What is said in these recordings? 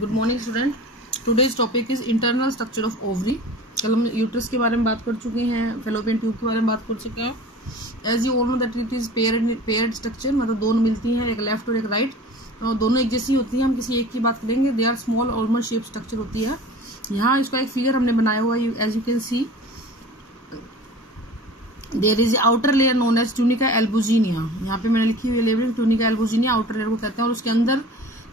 Good morning student. Today's topic is internal structure of ovary. कल हम uterus के बारे में बात कर चुके हैं, फेलोपियन ट्यूब के बारे में बात कर चुके हैं। As you all know that it is paired structure, मतलब दोनों मिलती हैं, एक लेफ्ट और एक राइट, दोनों एक जैसी होती हैं। हम किसी एक की बात करेंगे। They are small almost shape structure होती है। यहाँ इसका एक फिगर हमने बनाया हुआ है, as you can see there is outer layer known as tunica albuginea. यहाँ पे मैंने लिखी हुई है level tunica albuginea, outer layer को कहते हैं। और उसके अंदर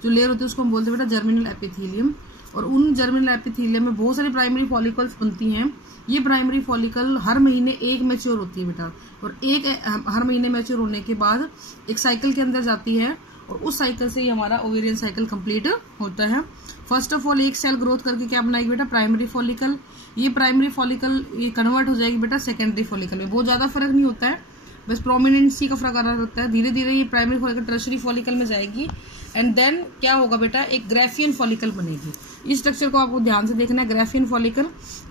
जो लेयर होती है उसको हम बोलते हैं बेटा जर्मिनल एपिथेलियम। और उन जर्मिनल एपिथेलियम में बहुत सारी प्राइमरी फॉलिकल्स बनती हैं। ये प्राइमरी फॉलिकल हर महीने एक मैच्योर होती है बेटा, और एक हर महीने मैच्योर होने के बाद एक साइकिल के अंदर जाती है, और उस साइकिल से ही हमारा ओवेरियन साइकिल कंप्लीट होता है। फर्स्ट ऑफ ऑल एक सेल ग्रोथ करके क्या बनाएगी बेटा, प्राइमरी फॉलिकल। ये प्राइमरी फॉलिकल ये कन्वर्ट हो जाएगी बेटा सेकेंडरी फॉलिकल में। बहुत ज्यादा फर्क नहीं होता है, बस प्रोमिनेंसी का फर्क आ रहा होता है। धीरे धीरे ये प्राइमरी फॉलिकल टर्शरी फॉलिकल में जाएगी, एंड देन क्या होगा बेटा, एक ग्राफियन फॉलिकल बनेगी। इस स्ट्रक्चर को आपको ध्यान से देखना है, ग्राफियन फॉलिकल।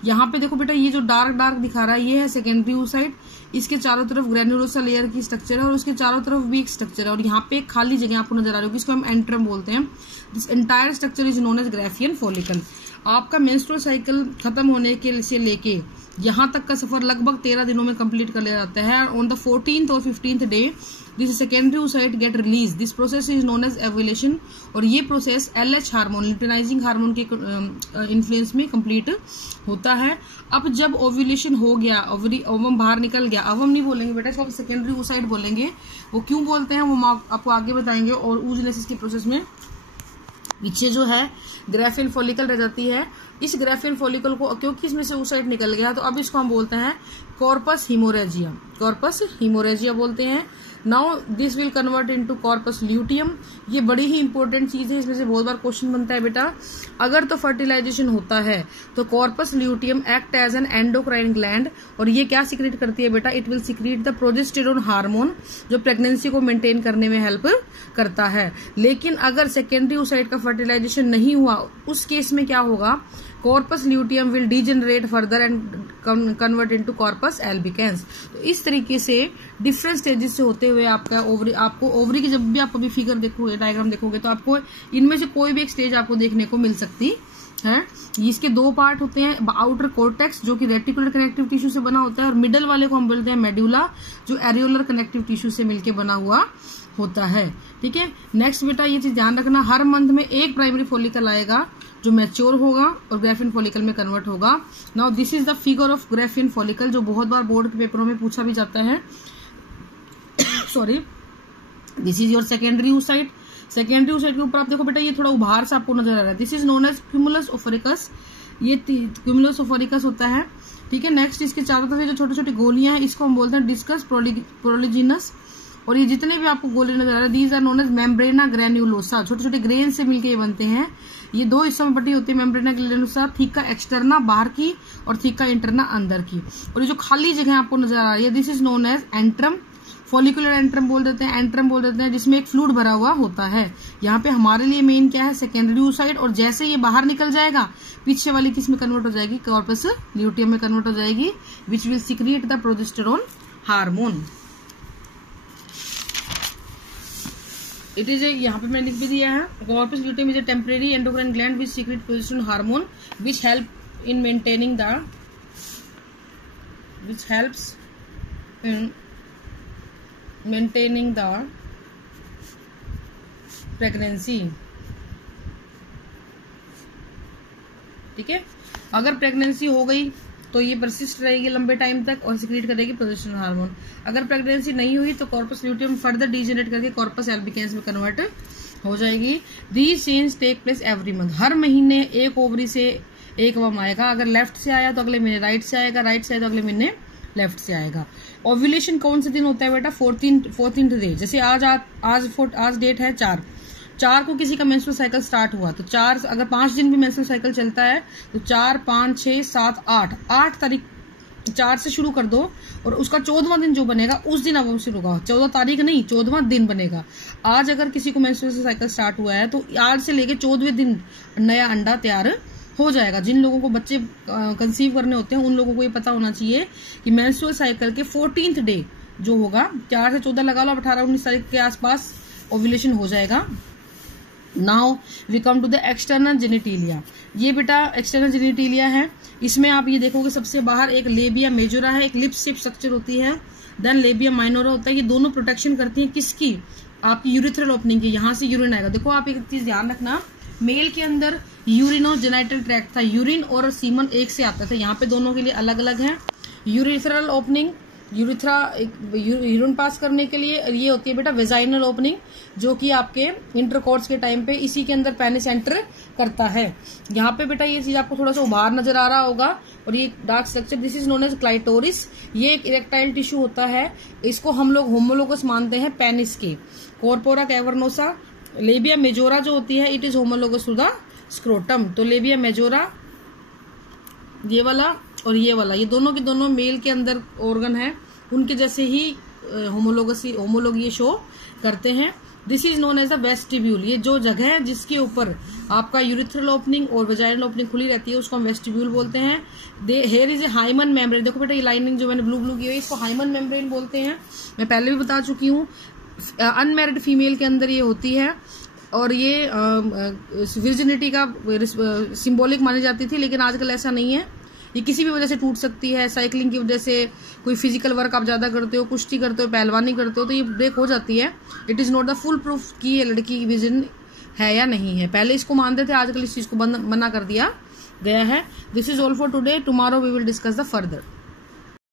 यहाँ पे देखो बेटा, ये जो डार्क डार्क दिखा रहा है ये है सेकेंडरी oocyte। इसके चारों तरफ ग्रेन्युलोसा लेयर की स्ट्रक्चर है, और उसके चारों तरफ भी एक स्ट्रक्चर है, और यहाँ पे एक खाली जगह आपको नजर आ रही होगी, इसको हम एंट्रम बोलते हैं। This entire structure is known as Graafian follicle. आपका मेंस्ट्रुअल साइकिल खत्म होने के से लेके यहाँ तक का सफर लगभग 13 दिनों में कंप्लीट कर लिया जाता है। ऑन द 14th और 15th day this secondary oocyte get release. This process is known as ovulation, और ये process LH hormone, luteinizing hormone के इन्फ्लुएंस में कंप्लीट होता है। अब जब ओव्यूलेशन हो गया, ओवम बाहर निकल गया, ओवम नहीं बोलेंगे बेटा, इसको सेकेंडरी oocyte बोलेंगे। वो क्यों बोलते हैं वो आपको आगे बताएंगे। और oogenesis के प्रोसेस में पीछे जो है ग्राफियन फॉलिकल रह जाती है। इस ग्राफियन फॉलिकल को क्योंकि इसमें से oocyte निकल गया, तो अब इसको हम बोलते हैं कॉर्पस हिमोरेजिया। कॉर्पस हिमोरेजिया बोलते हैं। Now this will convert into corpus luteum. ये बड़ी ही इंपॉर्टेंट चीज है, इसमें से बहुत बार क्वेश्चन बनता है बेटा। अगर तो फर्टिलाइजेशन होता है तो corpus luteum act as an endocrine gland, और ये क्या सिक्रीट करती है बेटा, it will secrete the progesterone hormone, जो प्रेगनेंसी को मेंटेन करने में हेल्प करता है। लेकिन अगर सेकेंडरी oocyte का फर्टिलाइजेशन नहीं हुआ, उस केस में क्या होगा, corpus luteum will degenerate further and convert into corpus albicans. तो इस तरीके से डिफरेंट स्टेजेस से होते हुए आपका ओवरी, आपको ओवरी की जब भी आप कभी फिगर देखोगे, डायग्राम देखोगे, तो आपको इनमें से कोई भी एक स्टेज आपको देखने को मिल सकती है। इसके दो पार्ट होते हैं, आउटर कॉर्टेक्स जो कि रेटिकुलर कनेक्टिव टिश्यू से बना होता है, और मिडल वाले को हम बोलते हैं मेडुला, जो एरियोलर कनेक्टिव टिश्यू से मिलकर बना हुआ होता है। ठीक है, नेक्स्ट बेटा ये चीज ध्यान रखना, हर मंथ में एक प्राइमरी फॉलिकल आएगा जो मैच्योर होगा और ग्राफियन फॉलिकल में कन्वर्ट होगा। Now this is the figure of Graafian follicle, जो बहुत बार बोर्ड के पेपरों में पूछा भी जाता है। Sorry, this is your secondary oocyte। Secondary oocyte के ऊपर आप देखो बेटा, ये थोड़ा उभार सा आपको नजर आ रहा है। This is known as cumulus ओफरिकस। ये क्यूमुलस ओफरिकस होता है। ठीक है, नेक्स्ट इसके चारों तरफ जो छोटी छोटी गोलियां हैं, इसको हम बोलते हैं डिस्कस प्रोलिजिनस। और ये जितने भी आपको गोले नजर आ रहे हैं, these are known as membrana granulosa. छोटे छोटे ग्रेन से मिलकर ये बनते हैं। ये दो हिस्सों में बटी होती है मेम्ब्रेना ग्रेन्युलोसा, थीका एक्सटर्ना बाहर की और थीका इंटरना अंदर की। और ये जो खाली जगह आपको नजर आ रही है, this is known as antrum. Follicular antrum बोल देते हैं, एंट्रम बोल देते हैं, जिसमें एक फ्लूइड भरा हुआ होता है। यहाँ पे हमारे लिए मेन क्या है, सेकेंडरी oocyte। और जैसे ये बाहर निकल जाएगा, पीछे वाली किस में कन्वर्ट हो जाएगी, कॉर्पस ल्यूटियम में कन्वर्ट हो जाएगी, which will secrete the progesterone hormone. It is यहाँ पे मैंने लिख भी दिया है, corpus luteum is a temporary endocrine gland which secret progesterone hormone which help in maintaining the pregnancy. ठीक है, अगर प्रेगनेंसी हो गई तो ये परसिस्ट रहेगी लंबे टाइम तक और सिक्रीट करेगी प्रोजेस्टेरोन हार्मोन। अगर प्रेगनेंसी नहीं हुई तो कॉर्पस ल्यूटियम फर्दर डीजेनरेट करके कॉर्पस एल्बिकेंस में कन्वर्ट हो जाएगी। These change take place every month. हर महीने एक ओवरी से एक ओवम आएगा। अगर लेफ्ट से आया तो अगले महीने राइट से आएगा, राइट से आया तो अगले महीने लेफ्ट से आएगा। ओव्यूलेशन कौन से दिन होता है बेटा, 14th डे। जैसे आज डेट है 4 को किसी का मेंस्ट्रुअल साइकिल स्टार्ट हुआ, तो 4 अगर 5 दिन भी मेंस्ट्रुअल साइकिल चलता है तो 4, 5, 6, 7, 8 तारीख 4 से शुरू कर दो, और उसका 14वां दिन जो बनेगा उस दिन अब शुरू होगा। 14 तारीख नहीं, 14वां दिन बनेगा। आज अगर किसी को मेंस्ट्रुअल साइकिल स्टार्ट हुआ है तो आज से लेके 14वें दिन नया अंडा तैयार हो जाएगा। जिन लोगों को बच्चे कंसीव करने होते हैं उन लोगों को ये पता होना चाहिए कि मेंस्ट्रुअल साइकिल के 14th डे जो होगा, 4 से 14 लगा लो, 18-19 तारीख के आसपास ओव्यूलेशन हो जाएगा। Now we come to the external genitalia. ये बेटा एक्सटर्नल जेनिटेलिया है। इसमें आप ये देखोगे सबसे बाहर एक लेबिया मेजोरा है, एक लिप शेप स्ट्रक्चर होती है, देन लेबिया माइनोरा होता है। ये दोनों प्रोटेक्शन करती हैं किसकी? आपकी यूरिथ्रल ओपनिंग की। यहाँ से यूरिन आएगा। देखो आप एक चीज ध्यान रखना, मेल के अंदर यूरिन और जेनाइटल ट्रैक्ट था, यूरिन और सीमन एक से आता था। यहाँ पे दोनों के लिए अलग अलग है। Urethral opening, urethra urine pass करने के लिए, ये होती है बेटा वेजाइनल ओपनिंग, जो कि आपके इंटरकोर्स के टाइम पे इसी के अंदर पेनिस एंटर करता है। यहाँ पे बेटा ये चीज आपको थोड़ा सा उभार नजर आ रहा होगा, और ये dark structure, this is known as clitoris. ये एक इरेक्टाइल टिश्यू होता है, इसको हम लोग होमोलोगस मानते हैं पेनिस के। कॉर्पोरा कैवर्नोसा, लेबिया मेजोरा जो होती है, it is homologous to the scrotum. तो लेबिया मेजोरा ये वाला और ये वाला, ये दोनों के दोनों मेल के अंदर ऑर्गन है, उनके जैसे ही होमोलोग ये शो करते हैं। This is known as the vestibule. ये जो जगह है जिसके ऊपर आपका यूरिथ्रल ओपनिंग और वेजाइनल ओपनिंग खुली रहती है, उसको हम वेस्टिब्यूल बोलते हैं। Here is a hymen membrane. देखो बेटा ये लाइनिंग जो मैंने ब्लू ब्लू की है, इसको हाइमन मेम्ब्रेन बोलते हैं। मैं पहले भी बता चुकी हूँ, अनमैरिड फीमेल के अंदर ये होती है, और ये विर्जिनिटी का सिंबॉलिक मानी जाती थी, लेकिन आजकल ऐसा नहीं है। ये किसी भी वजह से टूट सकती है, साइकिलिंग की वजह से, कोई फिजिकल वर्क आप ज्यादा करते हो, कुश्ती करते हो, पहलवानी करते हो, तो ये ब्रेक हो जाती है। It is not the full proof कि ये लड़की की विजन है या नहीं है। पहले इसको मानते थे, आजकल इस चीज को मना कर दिया गया है। This is all for today. Tomorrow we will discuss the further.